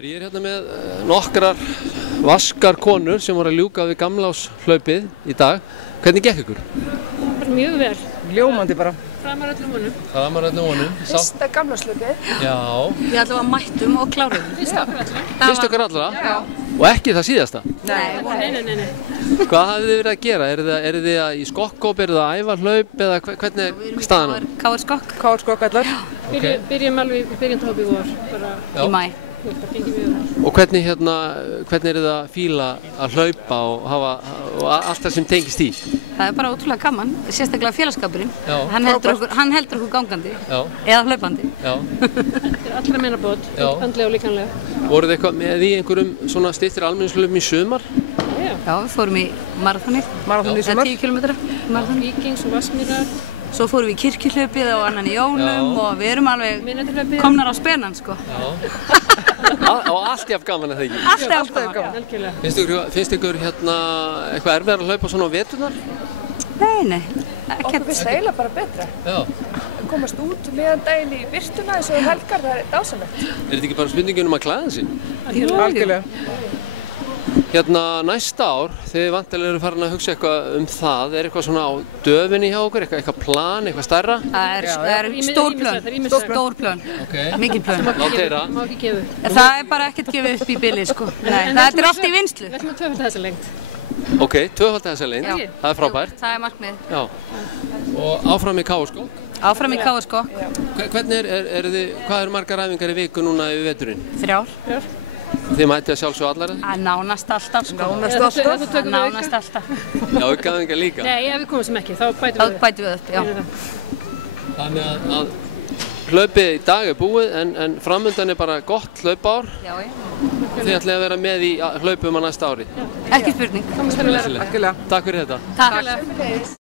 Ég hérna með nokkrar vaskar konur sem voru að ljúka við gamláslaupið í dag. Hvernig gekk ykkur? Bara mjög vel. Ljómandi bara. Framar öllum vonum. Framar öllum vonum. Fyrsta gamláslaupið. Já. Við allavega mættum og klárum. Fyrst okkar allra? Já. Og ekki það síðasta? Nei. Hvað hafið þið verið að gera? Eru þið í skokkhóp, eru þið að æfa hlaup eða hvernig er staðan? KR skokk. KR skokk allar. Byrjum alveg byrjandahóp í vor. Í maí. Og hvernig er það að fíla að hlaupa og hafa allt það sem tengist í? Það er bara ótrúlega gaman, sérstaklega félagskapurinn. Hann heldur okkur gangandi eða hlaupandi. Þetta er allra meina bót, andlega og líkamlega. Voruð þið eitthvað með í einhverjum svona styttri almenningshlaupum í sumar? Já, við fórum í maraþonið. Maraþonið í sumar. 10 km maraþon. Víkings og Vassmýrar. Svo fórum við í kirkjuhlaupið og annan í jólum og við erum alveg komnar á spennan, sko. Og allt jafn gaman er það ekki? Allt jafn gaman. Finnst ykkur eitthvað erfiðar að hlaupa svona á veturnar? Nei, Okkur finnst það eiginlega bara betra. Já. Komast út meðan daginn í birtuna eins og helgar, það er dásamlegt. Er þetta ekki bara spurningin að klæða sig? Algjörlega. Næsta ár, þið vantilega eru farin að hugsa eitthvað það, er eitthvað svona á döfinni hjá okkur, eitthvað plan, eitthvað stærra? Það er stór plön, mikið plön. Má ekki gefa upp. Það er bara ekkert gefið upp í bili, sko. Það er allt í vinnslu. Við ætlum að tvöfalda þessa lengt. Ok, tvöfalda þessa lengt, það er frábært. Það er markmið. Já, og áfram í KR skokk? Áfram í KR skokk. Hvernig hvað eru margar æfingar í viku núna yfir veturinn? 3. Þið mætið að sjálfsögðu allar? Nánast alltaf, sko. Nánast alltaf. Já, ykkaðingar líka? Nei, ef við komum sem ekki, þá bætum við upp. Þannig að hlaupið í dag er búið, en framundan er bara gott hlaupár. Já. Þið ætlaði að vera með í hlaupum á næsta ári? Ekki spurning. Takk fyrir þetta. Takk.